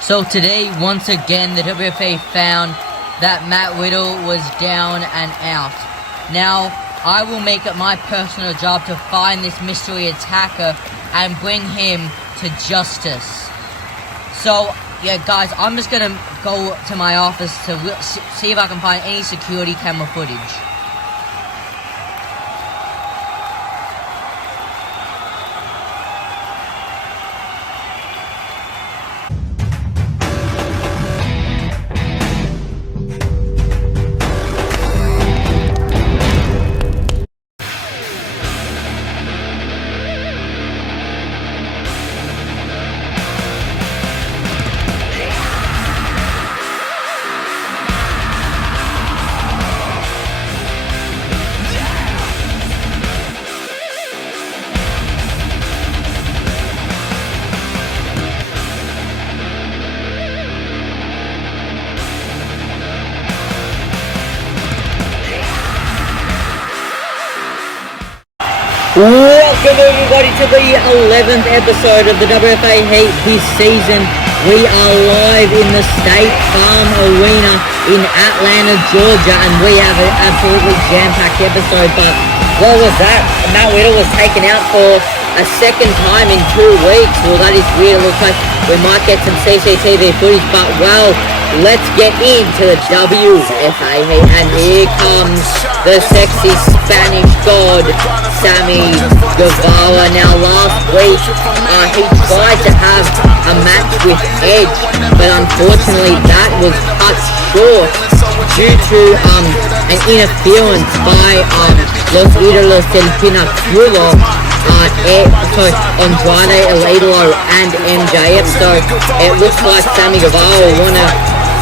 So today, once again, the WFA found that Matt Riddle was down and out. Now, I will make it my personal job to find this mystery attacker and bring him to justice. So, yeah, guys, I'm just gonna go to my office to see if I can find any security camera footage. Welcome everybody to the 11th episode of the WFA Heat this season. We are live in the State Farm Arena in Atlanta, Georgia, and we have an absolutely jam-packed episode. But what was that? Matt Riddle was taken out for a second time in 2 weeks. Well, that is weird. It looks like we might get some CCTV footage, but well, let's get into the WFA Heat. And here comes the sexy Spanish god, Sammy Guevara. Now last week, he tried to have a match with Edge, but unfortunately that was cut short due to an interference by Los Idolos Del Pinaculo, Andrade El Idolo and MJF. So it looks like Sammy Guevara will want to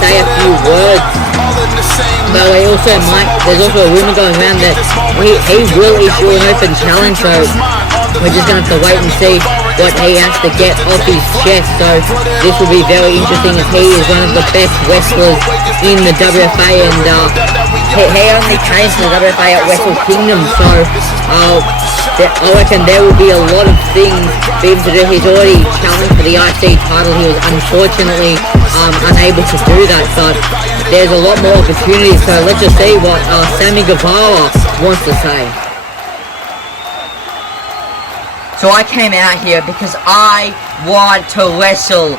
say a few words. But there's also a rumor going around that he will issue an open challenge, so we're just going to have to wait and see what he has to get off his chest. So this will be very interesting, as he is one of the best wrestlers in the WFA, and he only came to the WFA at Wrestle Kingdom, so I reckon there will be a lot of things for him to do. He's already challenged for the IC title. He was unfortunately unable to do that, but there's a lot more opportunities, so let's just see what Sammy Guevara wants to say. So I came out here because I want to wrestle.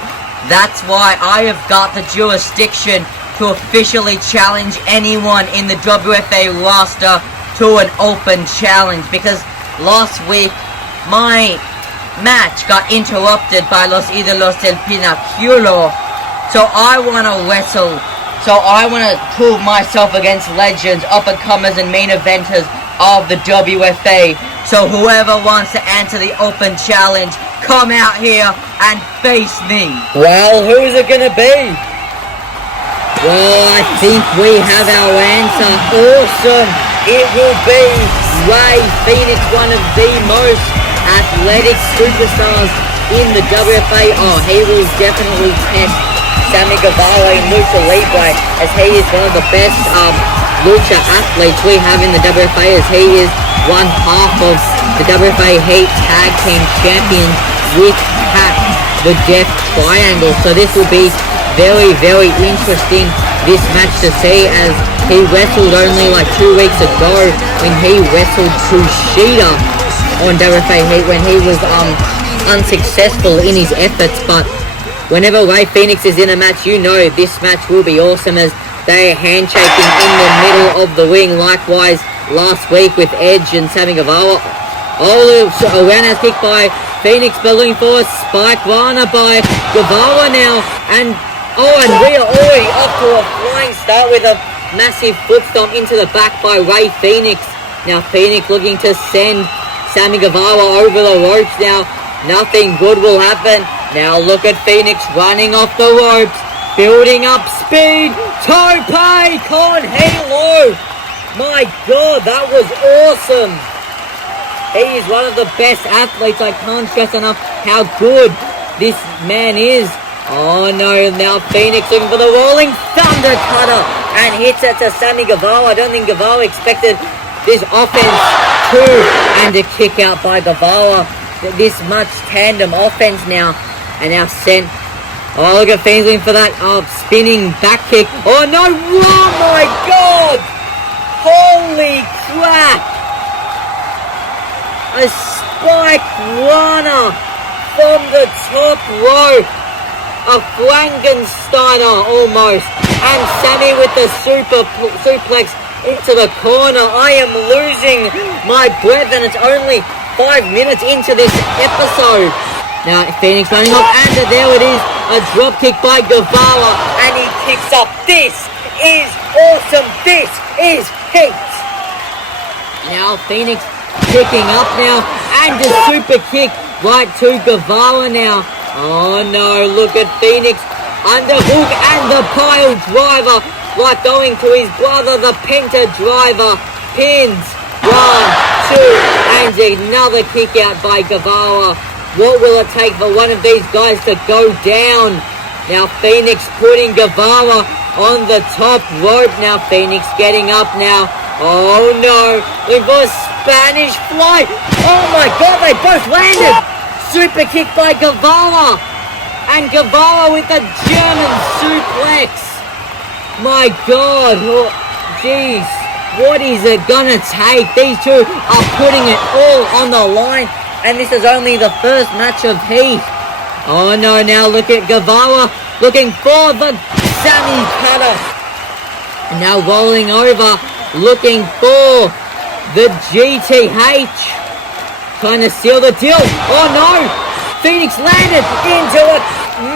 That's why I have got the jurisdiction to officially challenge anyone in the WFA roster to an open challenge, because last week my match got interrupted by Los Idolos Del Pinaculo. So I want to wrestle. So I want to prove myself against legends, up-and-comers and main eventers of the WFA. So whoever wants to answer the open challenge, come out here and face me. Well, who's it going to be? Well, I think we have our answer. Awesome. It will be Rey Fénix, one of the most athletic superstars in the WFA. Oh, he will definitely test Sammy Guevara in Lucha Libre, as he is one of the best Lucha athletes we have in the WFA, as he is one half of the WFA Heat Tag Team Champions with Pat, the Death Triangle. So this will be very, very interesting, this match to see, as he wrestled only like 2 weeks ago when he wrestled Kushida on WFA Heat, when he was unsuccessful in his efforts. But whenever Rey Fénix is in a match, you know this match will be awesome, as they are handshaking in the middle of the ring. Likewise, last week with Edge and Sammy Guevara. Oh, a roundhouse kick by Fénix, but looking for a spike Rana by Guevara now. And we are already off to a flying start with a massive foot stomp into the back by Rey Fénix. Now Fénix looking to send Sammy Guevara over the ropes now. Nothing good will happen. Now look at Fénix running off the ropes, building up speed. Tope con Halo. My God, that was awesome. He is one of the best athletes. I can't stress enough how good this man is. Oh no, now Fénix looking for the rolling thunder cutter and hits it to Sammy Guevara. I don't think Guevara expected this offense and a kick out by Guevara. This much tandem offense now, and now sent Oh, look at Phoenix going for that spinning back kick. Oh no, oh my god! Holy crap! A spike runner from the top rope. A Frankensteiner almost. And Sammy with the suplex into the corner. I am losing my breath, and it's only 5 minutes into this episode. Now Phoenix running off, and there it is. A drop kick by Guevara, and he kicks up. This is awesome. This is heat. Now Phoenix kicking up now, and a super kick right to Guevara now. Oh no, look at Phoenix. Underhook and the pile driver, like going to his brother, the Penta driver. Pins. 1, 2, and another kick out by Guevara. What will it take for one of these guys to go down? Now Phoenix putting Guevara on the top rope. Now Phoenix getting up now. Oh no, we've got a Spanish fly. Oh my god, they both landed. Super kick by Guevara. And Guevara with the German suplex. My god, oh, jeez. What is it gonna take? These two are putting it all on the line. And this is only the first match of Heat. Oh no, now look at Guevara looking for the Sammy cutter. And now rolling over, looking for the GTH. Trying to seal the deal. Oh no! Phoenix landed into a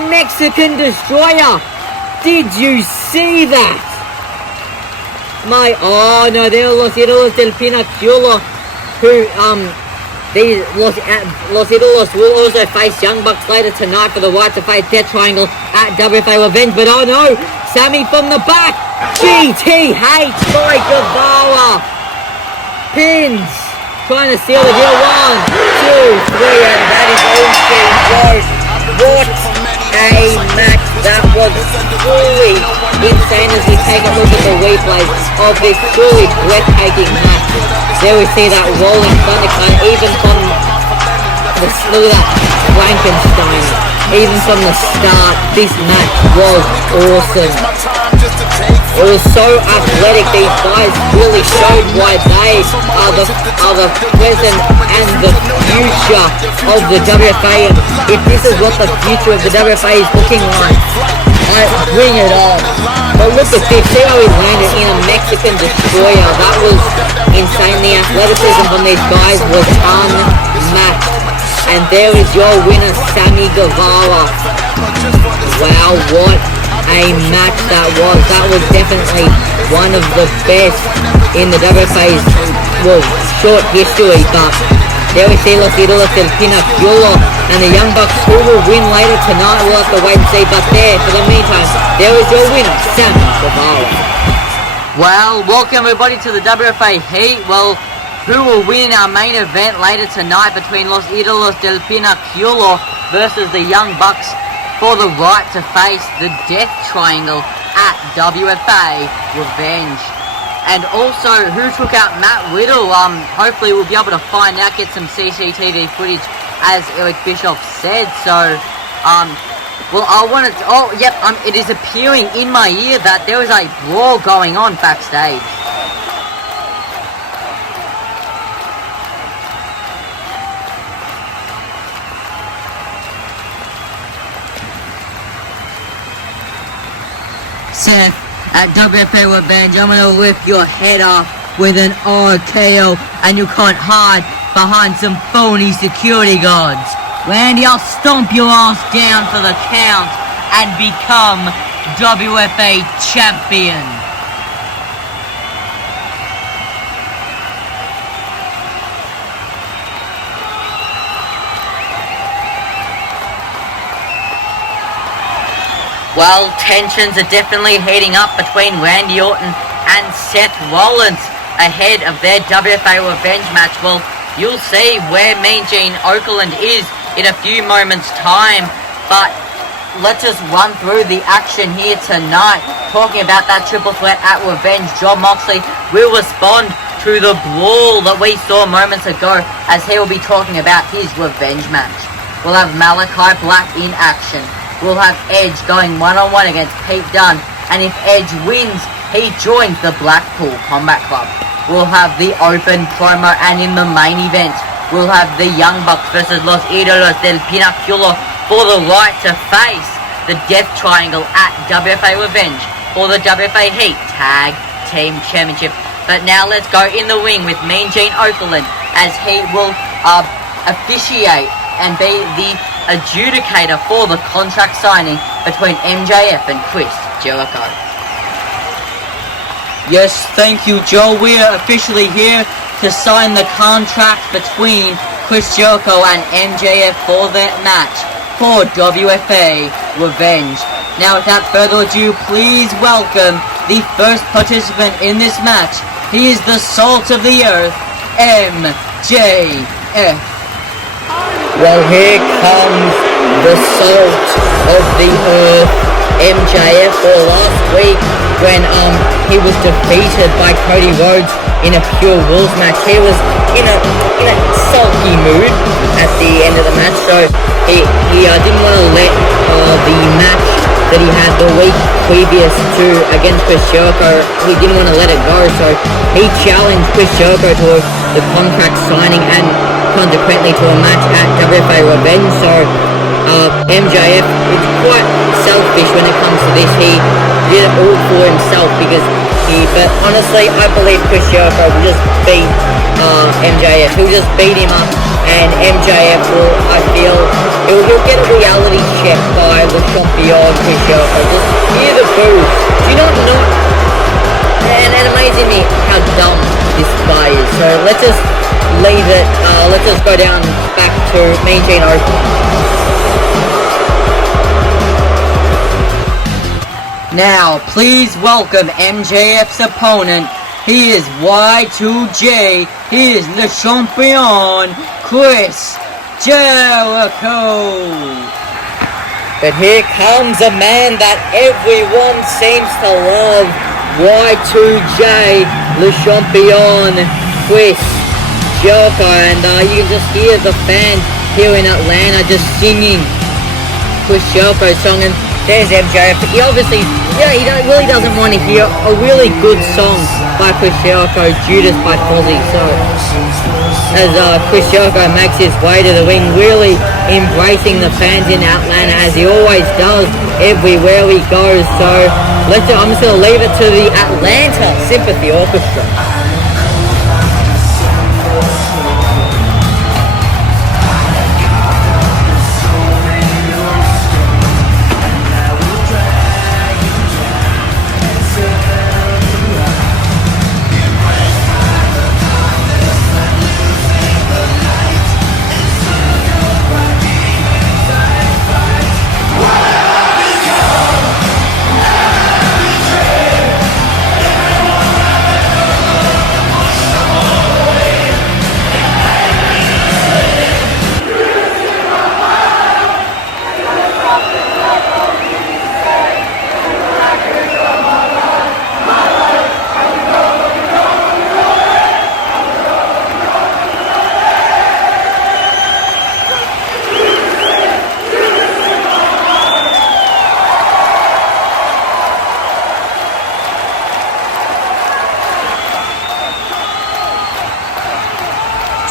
Mexican destroyer. Did you see that? Oh no, they're Los Idolos Del Pinaculo, who these Los Idolos will also face Young Bucks later tonight for the right to face Death Triangle at WFA Revenge. But oh no, Sammy from the back, GTH by Guevara. Pins, trying to seal the deal. 1, 2, 3, and that is all she wrote. What a match that was. Truly insane as we take a look at the replays of this truly breathtaking match. There we see that rolling thundercloud, even from the Frankenstein. Even from the start, this match was awesome. It was so athletic. These guys really showed why they are the present and the future of the WFA. And if this is what the future of the WFA is looking like, bring it on. But look at this, see how he landed in a Mexican destroyer. That was insane. The athleticism from these guys was unmatched. And there is your winner, Sammy Guevara. Wow, what a match that was. That was definitely one of the best in the WFA's, well, short history. But there we see Los Idolos Del Pinaculo and the Young Bucks, who will win later tonight. We'll have to wait and see. But there, for the meantime, there is your winner, Sammy Guevara. Well, welcome everybody to the WFA Heat. Well, who will win our main event later tonight between Los Idolos Del Pinaculo versus the Young Bucks for the right to face the Death Triangle at WFA Revenge. And also, who took out Matt Riddle? Hopefully we'll be able to find out, get some CCTV footage, as Eric Bischoff said. So, well, I wanted to, it is appearing in my ear that there is a brawl going on backstage. Seth, at WFA Revenge, I'm gonna lift your head off with an RKO, and you can't hide behind some phony security guards. Randy, I'll stomp your ass down for the count and become WFA champion. Well, tensions are definitely heating up between Randy Orton and Seth Rollins ahead of their WFA Revenge match. Well, you'll see where Mean Gene Okerlund is in a few moments' time, but let's just run through the action here tonight. Talking about that triple threat at Revenge, Jon Moxley will respond to the brawl that we saw moments ago, as he will be talking about his Revenge match. We'll have Malakai Black in action. we'll have Edge going one-on-one against Pete Dunne. And if Edge wins, he joins the Blackpool Combat Club. We'll have the open promo, and in the main event, we'll have the Young Bucks versus Los Idolos Del Pinaculo for the right to face the Death Triangle at WFA Revenge for the WFA Heat Tag Team Championship. But now let's go in the ring with Mean Gene Okerlund, as he will officiate and be the adjudicator for the contract signing between MJF and Chris Jericho. Yes, thank you, Joe. We are officially here to sign the contract between Chris Jericho and MJF for that match for WFA Revenge. Now, without further ado, please welcome the first participant in this match. He is the salt of the earth, MJF. Well, here comes the salt of the earth, MJF. For last week, when he was defeated by Cody Rhodes in a Pure Rules match, he was in a sulky mood at the end of the match, so he didn't want to let the match that he had the week previous to against Chris Jericho, he didn't want to let it go, so he challenged Chris Jericho to the contract signing and consequently to a match at WFA Revenge. So MJF is quite selfish when it comes to this. He did it all for himself but honestly, I believe Chris Jericho will just beat MJF. He'll just beat him up, and MJF will, I feel, he'll get a reality check by the champion Chris Jericho. Just hear the boos. Do you not know? And it amazes me how dumb this guy is. So let's just leave it. Let's just go down back to Mean Gene Okerlund. Now, please welcome MJF's opponent. He is Y2J. He is Le Champion, Chris Jericho. But here comes a man that everyone seems to love. Y2J, Le Champion, Chris Jericho. And you can just hear the fans here in Atlanta just singing Chris Jericho's song. And there's MJF. He obviously, he really doesn't want to hear a really good song by Chris Jericho, Judas by Fozzy. So, as Chris Jericho makes his way to the ring, really embracing the fans in Atlanta, as he always does everywhere he goes. So, I'm just going to leave it to the Atlanta Sympathy Orchestra.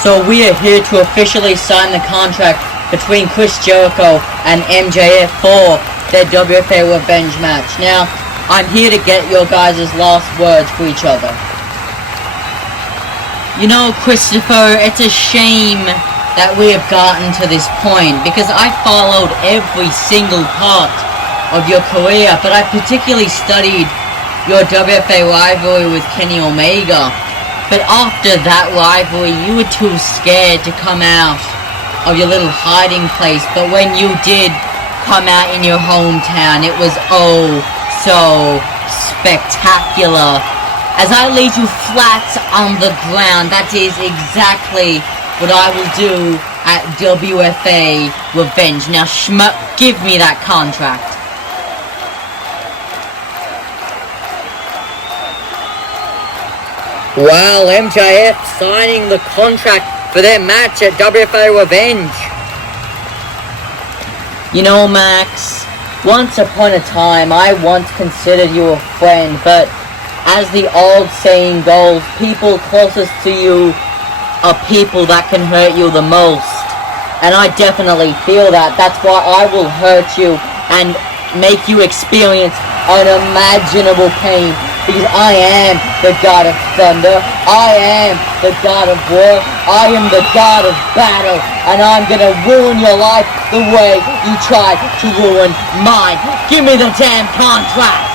So we are here to officially sign the contract between Chris Jericho and MJF for their WFA Revenge match. Now, I'm here to get your guys' last words for each other. You know, Christopher, it's a shame that we have gotten to this point, because I followed every single part of your career, but I particularly studied your WFA rivalry with Kenny Omega. But after that rivalry, you were too scared to come out of your little hiding place. But when you did come out in your hometown, it was oh so spectacular. As I lead you flat on the ground, that is exactly what I will do at WFA Revenge. Now, give me that contract. Wow, MJF signing the contract for their match at WFA Revenge. You know, Max, Once upon a time, I once considered you a friend, but as the old saying goes, people closest to you are people that can hurt you the most. And I definitely feel that. That's why I will hurt you and make you experience unimaginable pain. Because I am the God of thunder. I am the God of war. I am the God of battle. And I'm gonna ruin your life the way you tried to ruin mine. Give me the damn contract!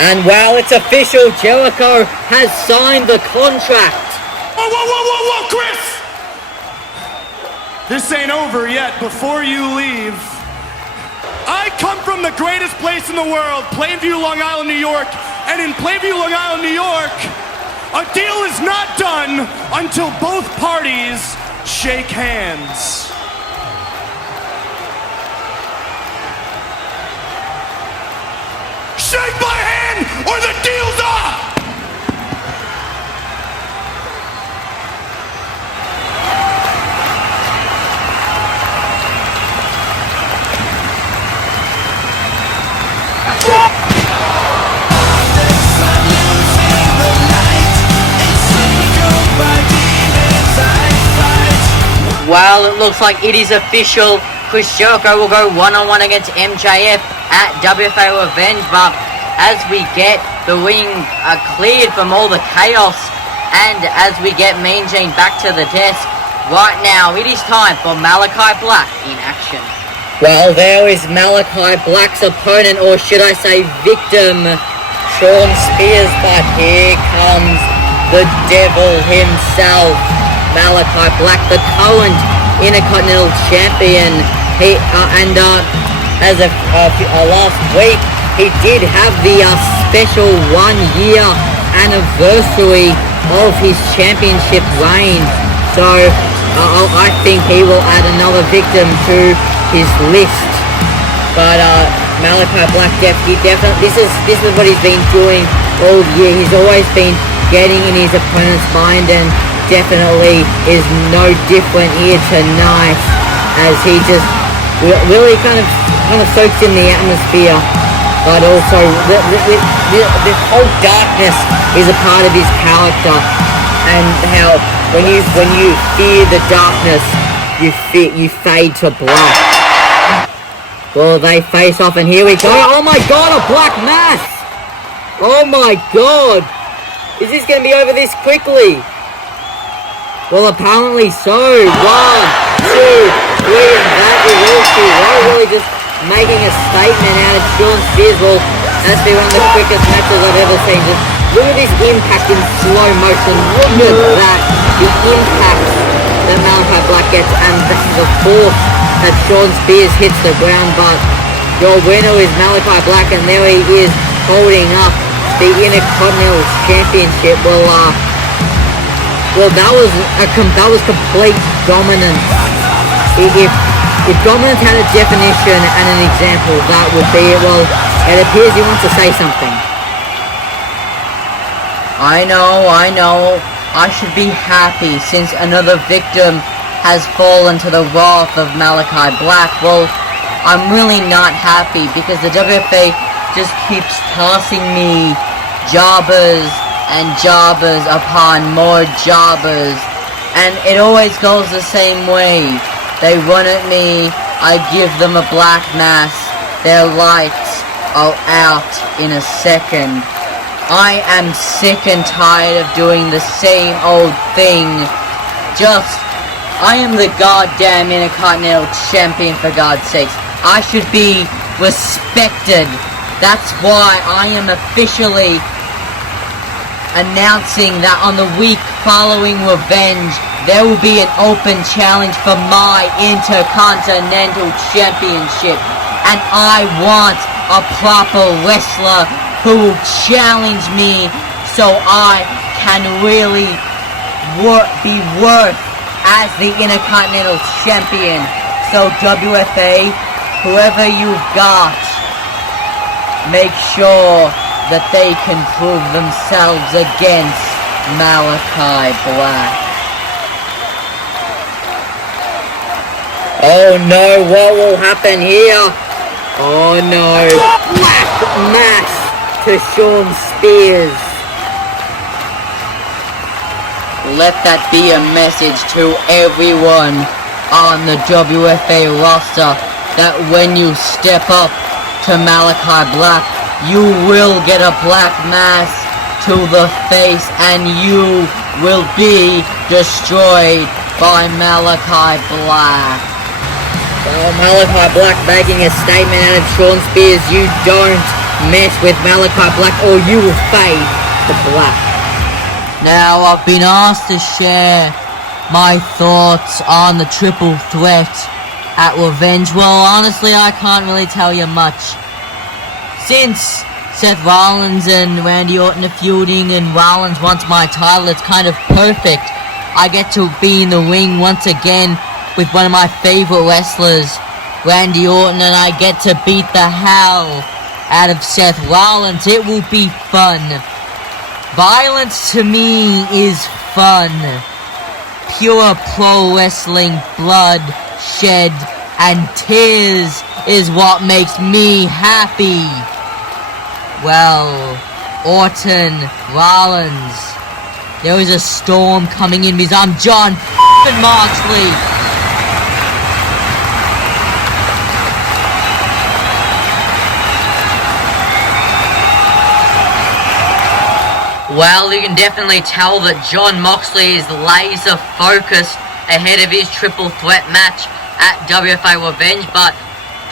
And well, it's official. Jericho has signed the contract. Whoa, Chris! This ain't over yet. Before you leave, I come from the greatest place in the world, Plainview, Long Island, New York. And in Plainview, Long Island, New York, a deal is not done until both parties shake hands. Shake my hand or the deal's off! Well, it looks like it is official. Chris Jericho will go one-on-one against MJF at WFA Revenge, but as we get the ring cleared from all the chaos, and as we get Mean Gene back to the desk, right now it is time for Malakai Black in action. Well, there is Malakai Black's opponent, or should I say victim, Shawn Spears, but here comes the devil himself, Malakai Black, the current Intercontinental Champion. As of last week, he did have the special 1-year anniversary of his championship reign. So I think he will add another victim to his list. But Malakai Black, this is what he's been doing all year. He's always been getting in his opponent's mind, and definitely is no different here tonight, as he just really kind of soaks in the atmosphere. But also this whole darkness is a part of his character, and how when you fear the darkness, you fade to black. Well, they face off, and here we go. Oh my god, a black mass! Oh my god! Is this gonna be over this quickly? Well, apparently so. 1, 2, 3, and that is all she wrote. Really just making a statement out of Shawn Spears. Well, that's been one of the quickest matches I've ever seen. Just look at this impact in slow motion. Look at that. The impact that Malakai Black gets, and the force that Shawn Spears hits the ground. But your winner is Malakai Black, and there he is holding up the Intercontinental Championship. Well, that was complete dominance. If dominance had a definition and an example, that would be it. Well, it appears he wants to say something. I know. I should be happy since another victim has fallen to the wrath of Malakai Black. Well, I'm really not happy because the WFA just keeps tossing me jobbers and jobbers upon more jobbers, and it always goes the same way. They run at me, I give them a black mass, their lights are out in a second. I am sick and tired of doing the same old thing. I am the goddamn Intercontinental Champion, for God's sakes. I should be respected. That's why I am officially announcing that on the week following Revenge, there will be an open challenge for my Intercontinental Championship. And I want a proper wrestler who will challenge me so I can really be worth as the Intercontinental Champion. So WFA, whoever you've got, make sure that they can prove themselves against Malakai Black. Oh no, what will happen here? Oh no. Black mass to Shawn Spears. Let that be a message to everyone on the WFA roster that when you step up to Malakai Black, you will get a black mass to the face and you will be destroyed by Malakai Black. Well, Malakai Black making a statement out of Shawn Spears. You don't mess with Malakai Black or you will fade to black. Now, I've been asked to share my thoughts on the triple threat at Revenge. Well, honestly, I can't really tell you much. Since Seth Rollins and Randy Orton are feuding and Rollins wants my title, it's kind of perfect. I get to be in the ring once again with one of my favorite wrestlers, Randy Orton, and I get to beat the hell out of Seth Rollins. It will be fun. Violence to me is fun. Pure pro wrestling, blood, shed, and tears is what makes me happy. Well, Orton, Rollins, there is a storm coming in because I'm John f***ing Moxley. Well, you can definitely tell that John Moxley is laser focused ahead of his triple threat match at WFA Revenge, but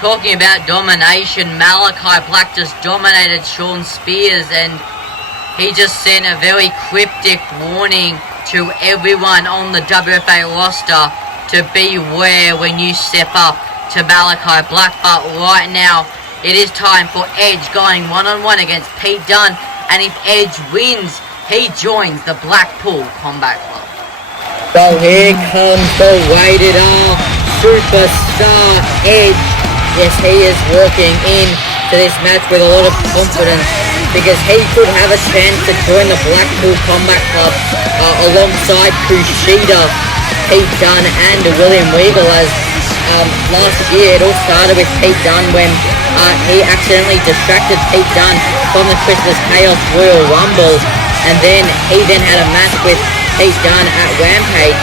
talking about domination, Malakai Black just dominated Shawn Spears and he just sent a very cryptic warning to everyone on the WFA roster to beware when you step up to Malakai Black. But right now, it is time for Edge going one-on-one against Pete Dunne. And if Edge wins, he joins the Blackpool Combat Club. Well, here comes the rated R superstar Edge. Yes, he is walking in to this match with a lot of confidence because he could have a chance to join the Blackpool Combat Club alongside Kushida, Pete Dunne, and William Regal. As last year, it all started with Pete Dunne when he accidentally distracted Pete Dunne from the Christmas Chaos Royal Rumble, and then he had a match with Pete Dunne at Rampage.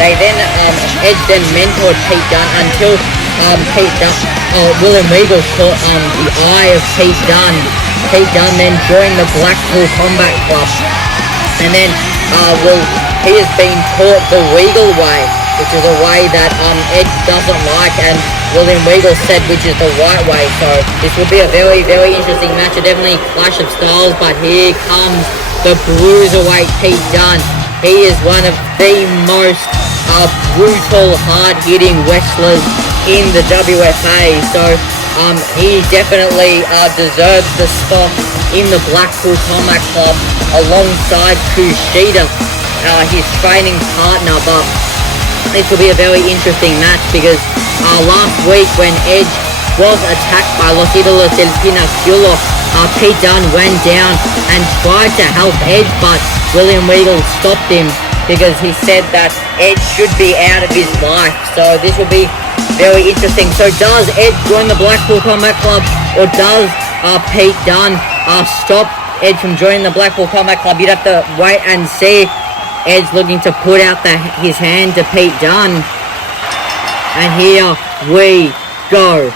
Edge then mentored Pete Dunne until William Regal caught the eye of Pete Dunne. Pete Dunne then joined the Blackpool Combat Club, and then he has been taught the Regal way, which is a way that Edge doesn't like, and William Regal said which is the right way. So this will be a very, very interesting match. A definitely clash of styles, but here comes the Brusierweight Pete Dunne. He is one of the most brutal, hard-hitting wrestlers in the WFA. So he definitely deserves the spot in the Blackpool Combat Club alongside Kushida, his training partner. But this will be a very interesting match because last week when Edge was attacked by Los Idolos Del Pinaculo, Pete Dunne went down and tried to help Edge, but William Regal stopped him because he said that Edge should be out of his life. So this will be very interesting. So does Edge join the Blackpool Combat Club, or does Pete Dunne stop Edge from joining the Blackpool Combat Club? You'd have to wait and see. Edge looking to put out his hand to Pete Dunne. And here we go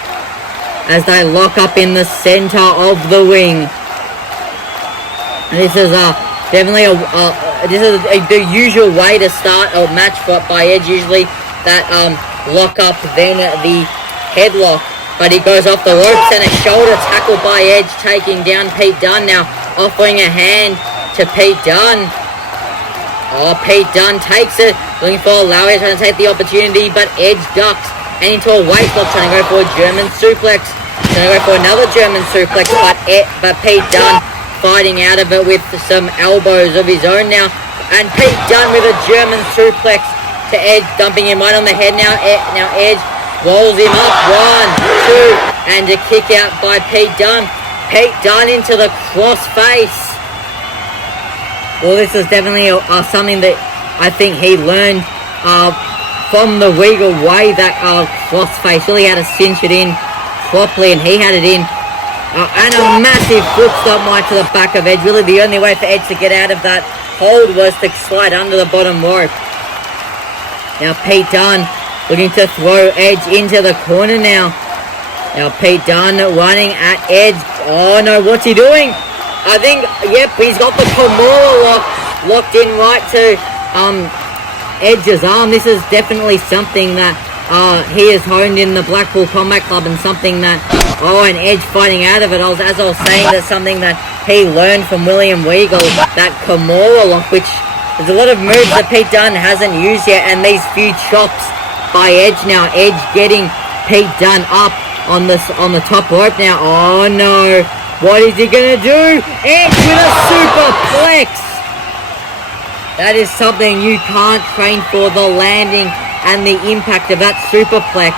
as they lock up in the center of the ring. And this is definitely the usual way to start a match by Edge. Usually that lock up, then the headlock. But he goes off the ropes and a shoulder tackle by Edge, taking down Pete Dunne. Now offering a hand to Pete Dunne. Oh, Pete Dunne takes it, looking for a lariat, trying to take the opportunity, but Edge ducks and into a waist lock, trying to go for a German suplex. Trying to go for another German suplex, but Pete Dunne fighting out of it with some elbows of his own now. And Pete Dunne with a German suplex to Edge, dumping him right on the head now. Now Edge rolls him up, 1, 2, and a kick out by Pete Dunne. Pete Dunne into the cross face. Well, this is definitely something that I think he learned from the Regal way, that crossface. Really had to cinch it in properly, and he had it in. And a massive foot stomp right to the back of Edge. Really the only way for Edge to get out of that hold was to slide under the bottom rope. Now Pete Dunne looking to throw Edge into the corner now. Now Pete Dunne running at Edge. Oh no, what's he doing? I think, yep, he's got the Kimura locked in right to Edge's arm. This is definitely something that he has honed in the Blackpool Combat Club, and something that, and Edge fighting out of it. As I was saying, that's something that he learned from William Regal, that Kimura lock, which there's a lot of moves that Pete Dunne hasn't used yet, and these few chops by Edge now. Edge getting Pete Dunne up on the top rope now. Oh no, what is he gonna do? Edge with a superplex. That is something you can't train for, the landing and the impact of that superplex.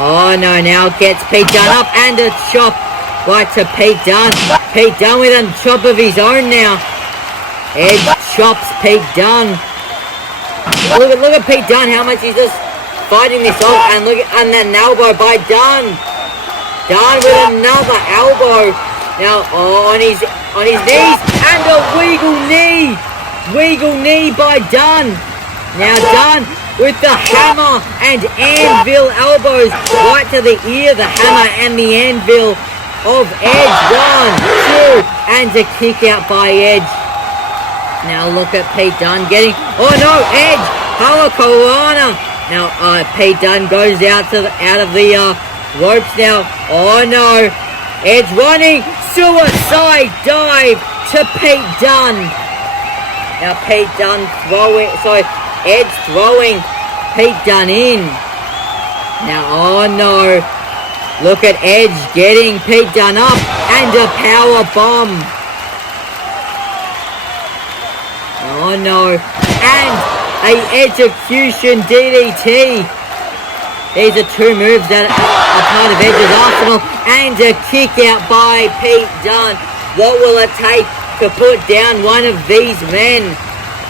Oh no, now gets Pete Dunne up, and a chop right to Pete Dunne. Pete Dunne with a chop of his own now. Edge chops Pete Dunne. Look at Pete Dunne, how much he's just fighting this off, and and then an elbow by Dunne. Dunne with another elbow. Now on his knees, and a Regal knee by Dunne. Now Dunne with the hammer and anvil elbows right to the ear, the hammer and the anvil of Edge. 1, 2, and a kick out by Edge. Now look at Pete Dunne getting, oh no, Edge, Hurricanrana. Now Pete Dunne goes out of the ropes now. Oh no, Edge running, suicide dive to Pete Dunne. Now Pete Dunne Edge throwing Pete Dunne in. Now, oh no. Look at Edge getting Pete Dunne up, and a power bomb. Oh no. And a execution DDT. These are two moves that are part of Edge's arsenal. And a kick out by Pete Dunne. What will it take to put down one of these men?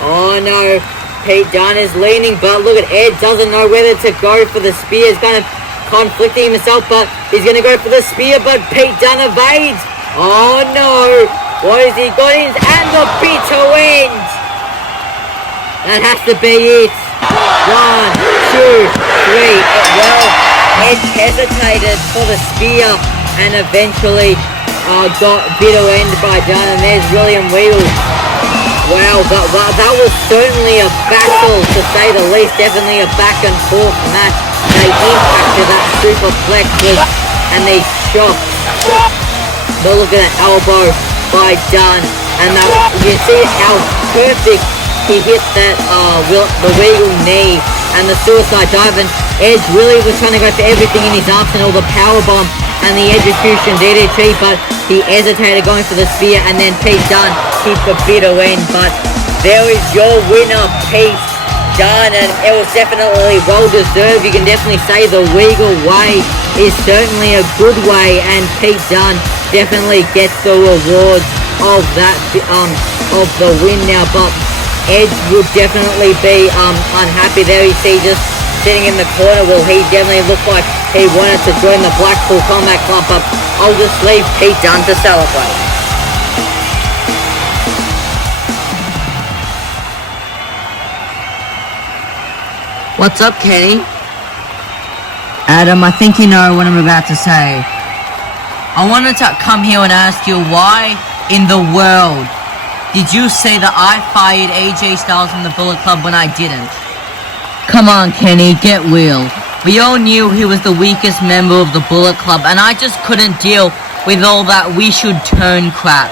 Oh no. Pete Dunne is leaning, but look at Edge, doesn't know whether to go for the spear. He's kind of conflicting himself, but he's going to go for the spear, but Pete Dunne evades. Oh no, what has he got in? And the bitter end. That has to be it. 1, 2, 3. Well, Edge hesitated for the spear and eventually got bitter end by Dunne, and there's William Regal. Wow, that was certainly a battle, to say the least. Definitely a back and forth match. The impact of that superplex and these shots. But look at that elbow by Dunne, and you see how perfect he hit that the Regal knee and the suicide dive. And Edge really was trying to go for everything in his arsenal, the powerbomb and the execution DDT, but he hesitated going for the spear, and then Pete Dunne hit the bitter end. But there is your winner, Pete Dunne, and it was definitely well deserved. You can definitely say the Regal way is certainly a good way, and Pete Dunne definitely gets the rewards of that of the win now. But Edge would definitely be unhappy there. You see, just sitting in the corner, well, he definitely looked like he wanted to join the Blackpool Combat Club, but I'll just leave Pete Dunne to celebrate. What's up, Kenny? Adam, I think you know what I'm about to say. I wanted to come here and ask you, why in the world did you say that I fired AJ Styles from the Bullet Club when I didn't? Come on, Kenny, get real. We all knew he was the weakest member of the Bullet Club, and I just couldn't deal with all that we should turn crap.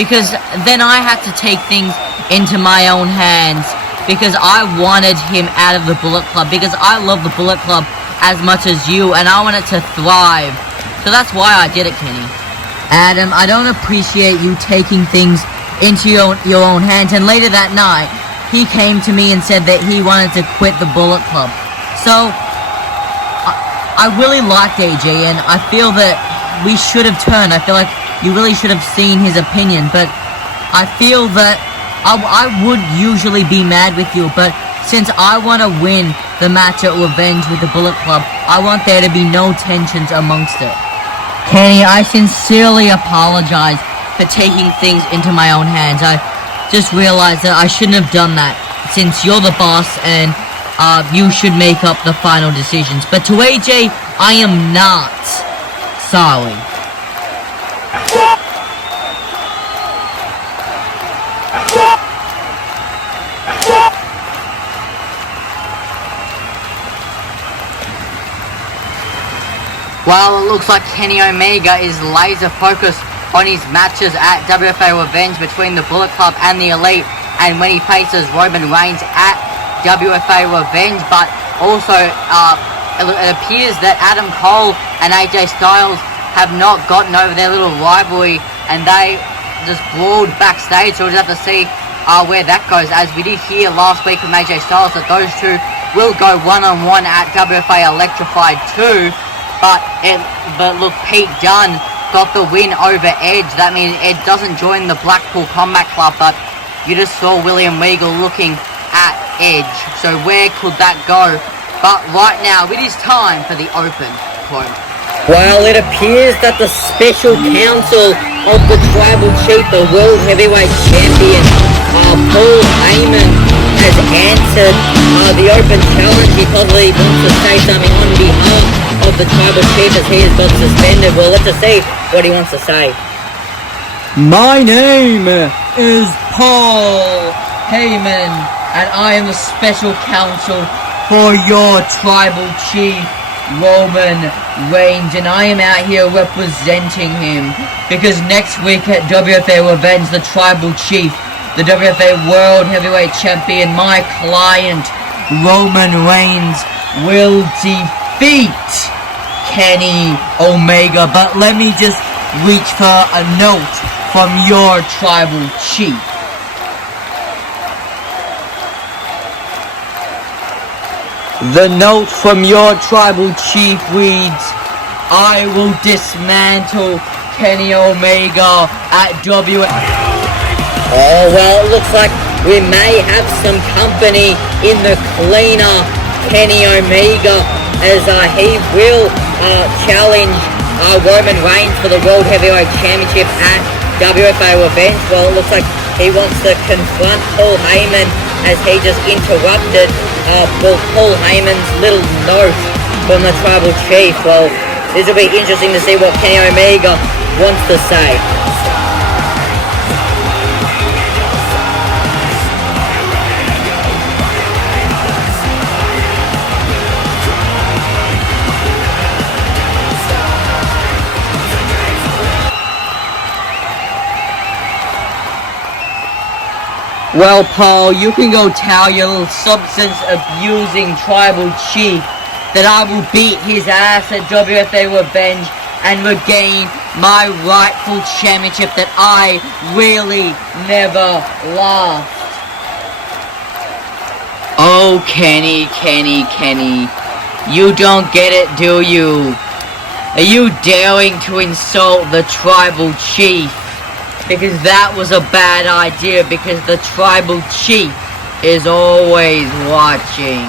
Because then I had to take things into my own hands, because I wanted him out of the Bullet Club, because I love the Bullet Club as much as you, and I want it to thrive. So that's why I did it, Kenny. Adam, I don't appreciate you taking things into your own hands. And later that night, he came to me and said that he wanted to quit the Bullet Club. So I really liked AJ, and I feel that we should have turned. I feel like you really should have seen his opinion, but I feel that I would usually be mad with you, but since I want to win the match at Revenge with the Bullet Club, I want there to be no tensions amongst it. Kenny, I sincerely apologize for taking things into my own hands. I just realized that I shouldn't have done that, since you're the boss and you should make up the final decisions. But to AJ, I am not sorry. Well, it looks like Kenny Omega is laser focused on his matches at WFA Revenge between the Bullet Club and the Elite, and when he faces Roman Reigns at WFA Revenge. But also it appears that Adam Cole and AJ Styles have not gotten over their little rivalry, and they just brawled backstage, so we'll just have to see where that goes, as we did hear last week from AJ Styles that those two will go one-on-one at WFA Electrified 2. But look, Pete Dunne got the win over Edge. That means Edge doesn't join the Blackpool Combat Club, but you just saw William Regal looking at Edge. So where could that go? But right now, it is time for the open promo. Well, it appears that the special counsel of the Tribal Chief, the World Heavyweight Champion, Paul Heyman, has answered the open challenge. He probably wants to say something on behalf of the Tribal Chief as he has got suspended. Well, let's just see what he wants to say. My name is Paul Heyman, and I am the special counsel for your Tribal Chief, Roman Reigns, and I am out here representing him because next week at WFA Revenge, the Tribal Chief, the WFA World Heavyweight Champion, my client, Roman Reigns, will defeat Kenny Omega. But let me just reach for a note from your Tribal Chief. The note from your Tribal Chief reads, I will dismantle Kenny Omega at WFA. Oh, well, it looks like we may have some company in the cleaner Kenny Omega, as he will challenge Roman Reigns for the World Heavyweight Championship at WFA Revenge. Well, it looks like he wants to confront Paul Heyman, as he just interrupted Paul Heyman's little note from the Tribal Chief. Well, this will be interesting to see what Kenny Omega wants to say. Well, Paul, you can go tell your little substance-abusing Tribal Chief that I will beat his ass at WFA Revenge and regain my rightful championship that I really never lost. Oh, Kenny, you don't get it, do you? Are you daring to insult the Tribal Chief? Because that was a bad idea, because the Tribal Chief is always watching.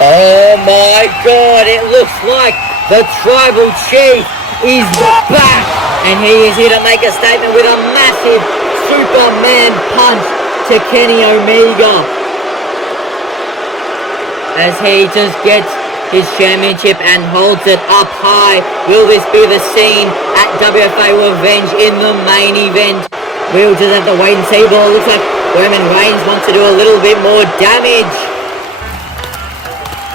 Oh my god, it looks like the Tribal Chief is back, and he is here to make a statement with a massive Superman punch to Kenny Omega, as he just gets his championship and holds it up high. Will this be the scene at WFA Revenge in the main event? We'll just have to wait and see, but it looks like Roman Reigns wants to do a little bit more damage.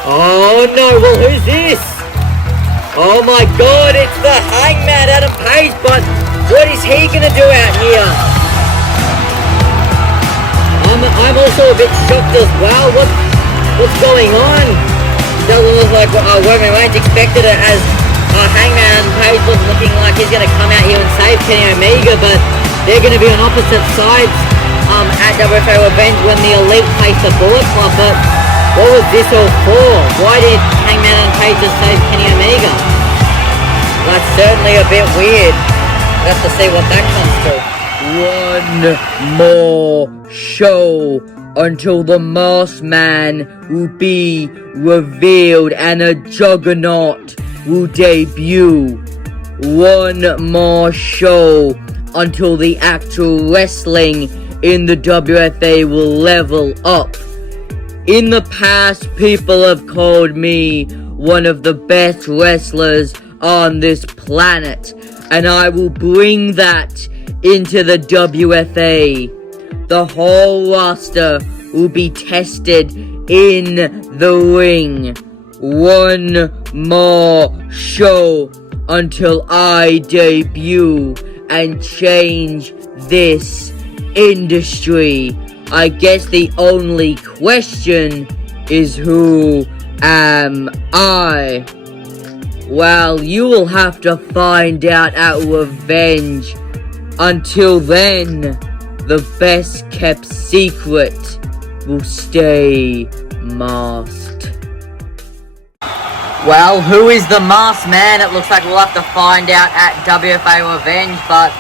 Oh no, well, who's this? Oh my god, it's the Hangman Adam Page, but what is he gonna do out here? I'm also a bit shocked as well. What's going on? Doesn't look like Roman Reigns expected it, as Hangman Page was looking like he's going to come out here and save Kenny Omega, but they're going to be on opposite sides at WFA Revenge when the Elite face the Bullet Club. But what was this all for? Why did Hangman and Page just save Kenny Omega? That's certainly a bit weird. We'll have to see what that comes to. one more show until the Masked Man will be revealed and a juggernaut will debut. One more show until the actual wrestling in the WFA will level up. In the past, people have called me one of the best wrestlers on this planet, and I will bring that into the WFA. The whole roster will be tested in the ring. One more show until I debut and change this industry. I guess the only question is, who am I? Well, you will have to find out at Revenge. Until then, the best kept secret will stay masked. Well, who is the Masked Man? It looks like we'll have to find out at WFA Revenge, but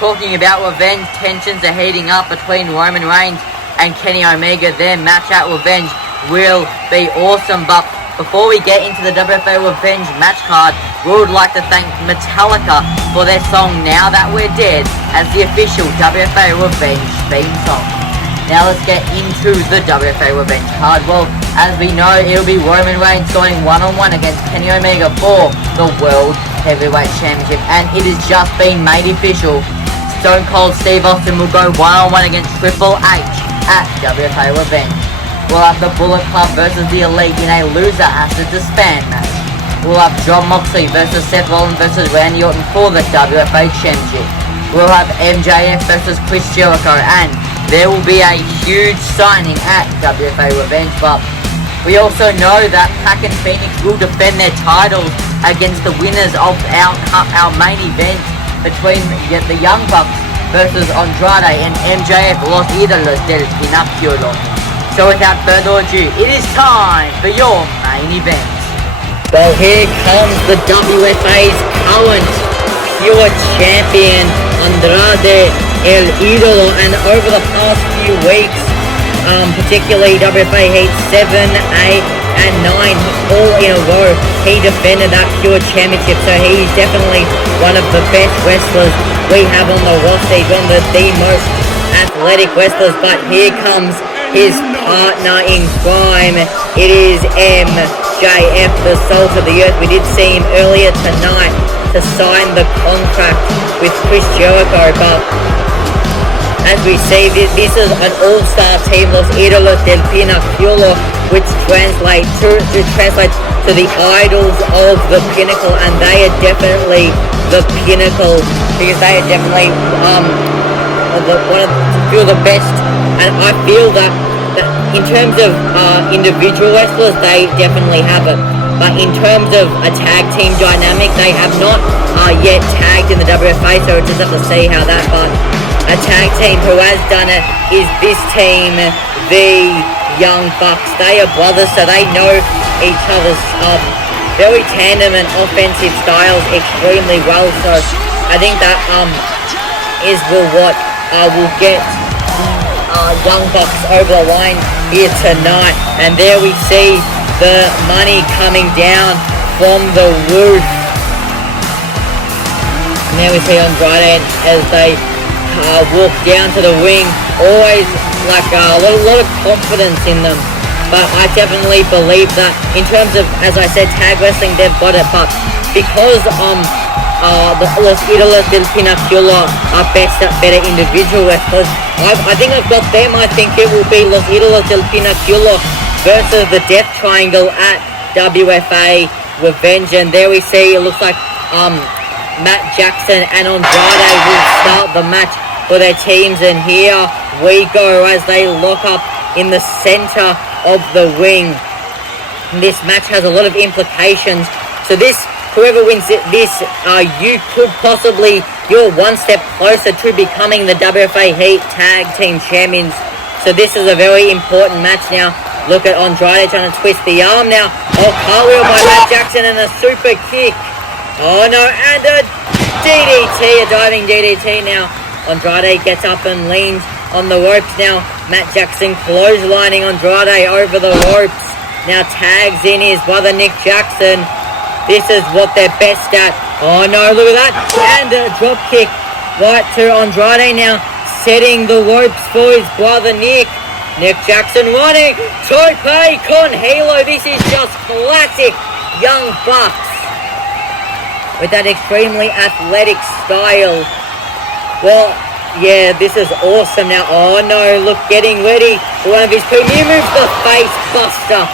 talking about Revenge, tensions are heating up between Roman Reigns and Kenny Omega. Their match at Revenge will be awesome, but before we get into the WFA Revenge match card, we would like to thank Metallica for their song Now That We're Dead as the official WFA Revenge theme song. Now let's get into the WFA Revenge card. Well, as we know, it'll be Roman Reigns going one-on-one against Kenny Omega for the World Heavyweight Championship, and it has just been made official. Stone Cold Steve Austin will go one-on-one against Triple H at WFA Revenge. We'll have the Bullet Club versus the Elite in a loser has to disband match. We'll have Jon Moxley versus Seth Rollins versus Randy Orton for the WFA Championship. We'll have MJF versus Chris Jericho, and there will be a huge signing at WFA Revenge, but we also know that Pac and Phoenix will defend their titles against the winners of our main event between the Young Bucks versus Andrade and MJF, Los Idolos Del Pinaculo. So without further ado, it is time for your main event. Well, here comes the WFA's current pure champion, Andrade El Idolo, and over the past few weeks, particularly WFA Heat 7, 8, and 9, all in a row, he defended that pure championship, so he's definitely one of the best wrestlers we have on the roster. He's one of the most athletic wrestlers, but here comes his partner in crime. It is MJF, the salt of the earth. We did see him earlier tonight to sign the contract with Chris Jericho, but as we see, this is an all-star team, Los Idolos Del Pinaculo, which translates to the idols of the pinnacle, and they are definitely the pinnacle because they are definitely one of the best. And I feel that in terms of individual wrestlers, they definitely have it. But in terms of a tag team dynamic, they have not yet tagged in the WFA, so we just have to see how that. But a tag team who has done it is this team, the Young Bucks. They are brothers, so they know each other's very tandem and offensive styles extremely well. So I think that is what will get Young Bucks over the line here tonight. And there we see the money coming down from the roof. And there we see Andrade as they walk down to the ring. Always like a lot of confidence in them. But I definitely believe that in terms of, as I said, tag wrestling, they've got it. But because the Los Idolos Del Pinaculo are better individual wrestlers, I think I've got them. I think it will be Los Idolos Del Pinaculo versus the Death Triangle at WFA Revenge. And there we see, it looks like Matt Jackson and Andrade will start the match for their teams. And here we go as they lock up in the center of the ring. This match has a lot of implications. So whoever wins this, you could possibly, you're one step closer to becoming the WFA Heat Tag Team Champions. So this is a very important match now. Look at Andrade trying to twist the arm now. Oh, cartwheel by Matt Jackson and a super kick. Oh no, and a DDT, a diving DDT now Andrade gets up and leans on the ropes now. Matt Jackson clotheslining Andrade over the ropes. Now tags in his brother Nick Jackson. This is what they're best at. Oh no, look at that. And a drop kick right to Andrade now. Setting the ropes for his brother Nick. Nick Jackson running. Tope con hilo. This is just classic Young Bucks. With that extremely athletic style. Well, yeah, this is awesome now. Oh no, look, getting ready for one of his premier moves, the face buster.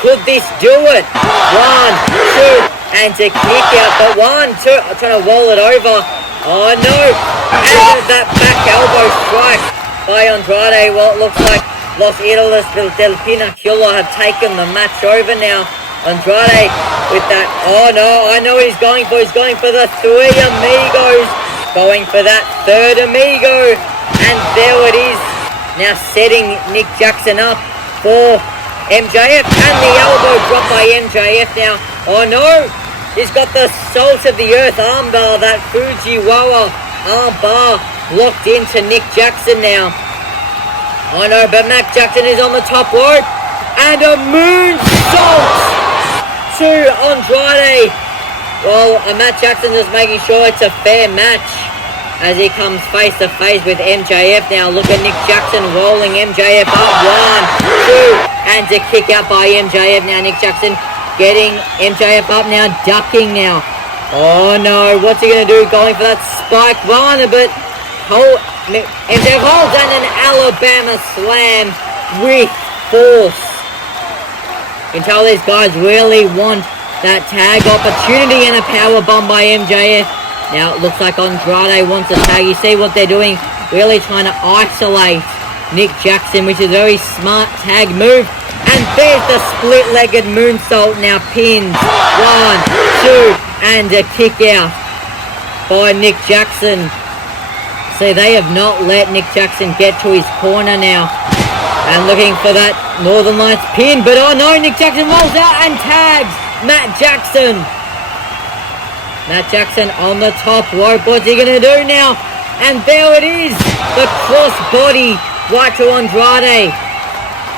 Could this do it? 1, 2, and to kick out, but 1, 2, I'm trying to roll it over. Oh no, and that back elbow strike by Andrade. Well, it looks like Los Idolos Del Pinaculo have taken the match over now. Andrade with that, oh no, I know what he's going for. He's going for the 3 amigos. Going for that 3rd amigo. And there it is. Now setting Nick Jackson up for MJF. And the elbow drop by MJF now. Oh no. He's got the salt of the earth armbar. That Fujiwara armbar locked into Nick Jackson now. Oh no, but Matt Jackson is on the top rope. And a moonsault to Andrade. Well, Matt Jackson just making sure it's a fair match as he comes face to face with MJF now. Look at Nick Jackson rolling MJF up. 1, 2, and to kick out by MJF now. Nick Jackson getting MJF up now, ducking now. Oh no, what's he going to do? Going for that spike run, but MJF holds and an Alabama slam with force. You can tell these guys really want that tag opportunity, and a power bomb by MJF. Now it looks like Andrade wants a tag. You see what they're doing? Really trying to isolate Nick Jackson, which is a very smart tag move. And there's the split-legged moonsault now pinned. 1, 2, and a kick out by Nick Jackson. See, they have not let Nick Jackson get to his corner now. And looking for that Northern Lights pin, but oh no, Nick Jackson rolls out and tags Matt Jackson. Matt Jackson on the top rope. What's he going to do now? And there it is. The crossbody right to Andrade.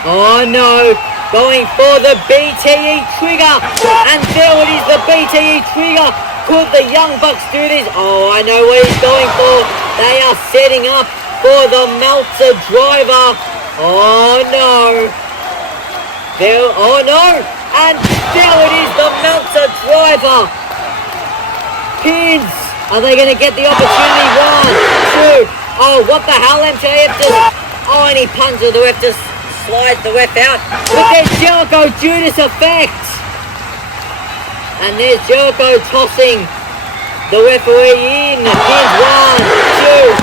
Oh no. Going for the BTE trigger. And there it is, the BTE trigger. Could the Young Bucks do this? Oh, I know what he's going for. They are setting up for the Meltzer driver. Oh no. There, oh no. And there it is, the Meltzer driver. Pins. Are they going to get the opportunity? 1, 2. Oh, what the hell, MJF just... Oh, and he punches the ref, just slides the ref out. But there's Jericho Judas effect. And there's Jericho tossing the referee in. Pins 1, 2, 3.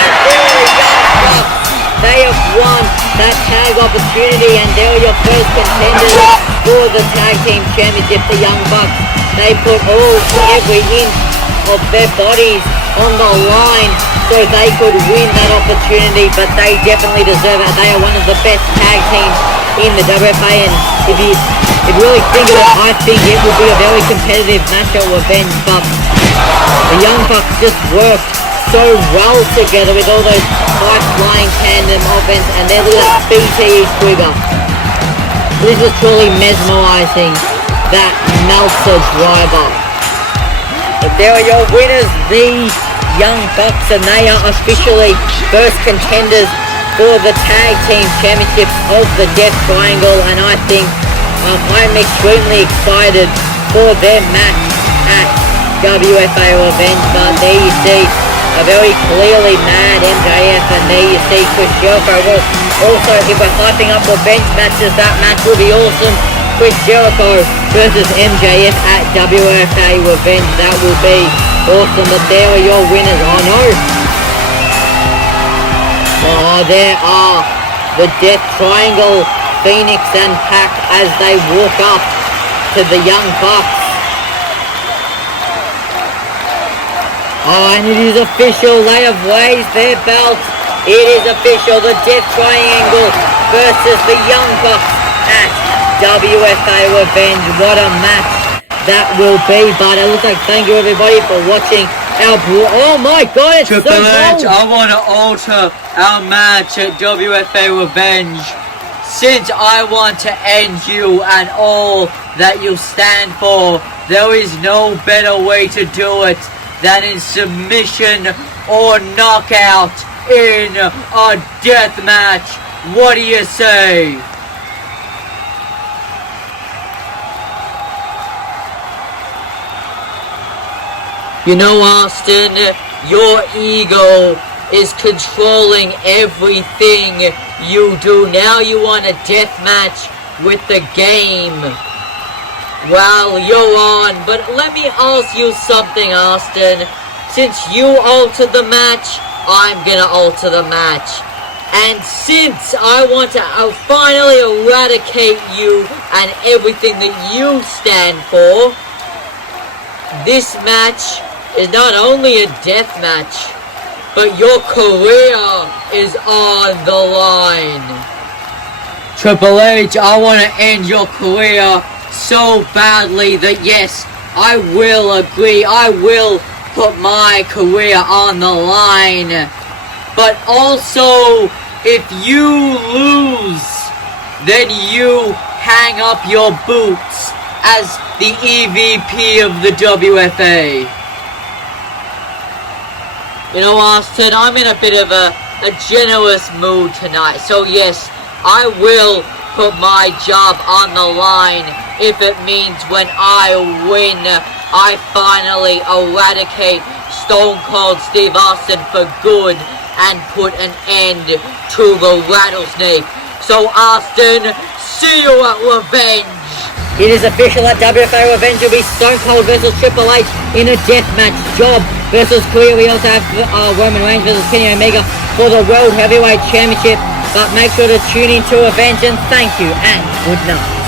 And there are the Young Bucks. They have won that tag opportunity, and they're your first contenders for the tag team championship, the Young Bucks. They put every inch of their bodies on the line so they could win that opportunity, but they definitely deserve it. They are one of the best tag teams in the WFA, and if you really think of it, I think it will be a very competitive match at Revenge, but the Young Bucks just work so well together with all those high-flying tandem offense, and there's a little BTE trigger. This was truly mesmerizing, that Meltzer driver. But there are your winners, the Young Bucks, and they are officially first contenders for the Tag Team Championships of the Death Triangle, and I think I'm extremely excited for their match at WFA Revenge. But there you see a very clearly mad MJF, and there you see Chris Jericho. Well, also, if we're hyping up Revenge matches, that match will be awesome. Chris Jericho versus MJF at WFA Revenge. That will be awesome. But there are your winners. Oh no. Oh, there are the Death Triangle, Phoenix and Pac, as they walk up to the Young Bucks. Oh, and it is official. They have raised their belts. It is official. The Death Triangle versus the Young Bucks at WFA Revenge. What a match that will be. But it looks like thank you everybody for watching Oh my god, it's Triple so H, cold. I want to alter our match at WFA Revenge. Since I want to end you and all that you stand for, there is no better way to do it than in submission or knockout in a death match. What do you say? You know, Austin, your ego is controlling everything you do. Now you want a death match with the game. Well, you're on, but let me ask you something, Austin. Since you altered the match, I'm gonna alter the match. And since I want to finally eradicate you and everything that you stand for, this match is not only a death match, but your career is on the line. Triple H, I want to end your career so badly that yes, I will agree, I will put my career on the line. But also, if you lose, then you hang up your boots as the EVP of the WFA. You know, Austin, I'm in a bit of a generous mood tonight. So yes, I will put my job on the line if it means when I win, I finally eradicate Stone Cold Steve Austin for good and put an end to the rattlesnake. So Austin, see you at Revenge. It is official at WFA Revenge will be Stone Cold versus Triple H in a deathmatch. Job versus career. We also have Roman Reigns versus Kenny Omega for the World Heavyweight Championship. But make sure to tune in to Revenge, and thank you and good night.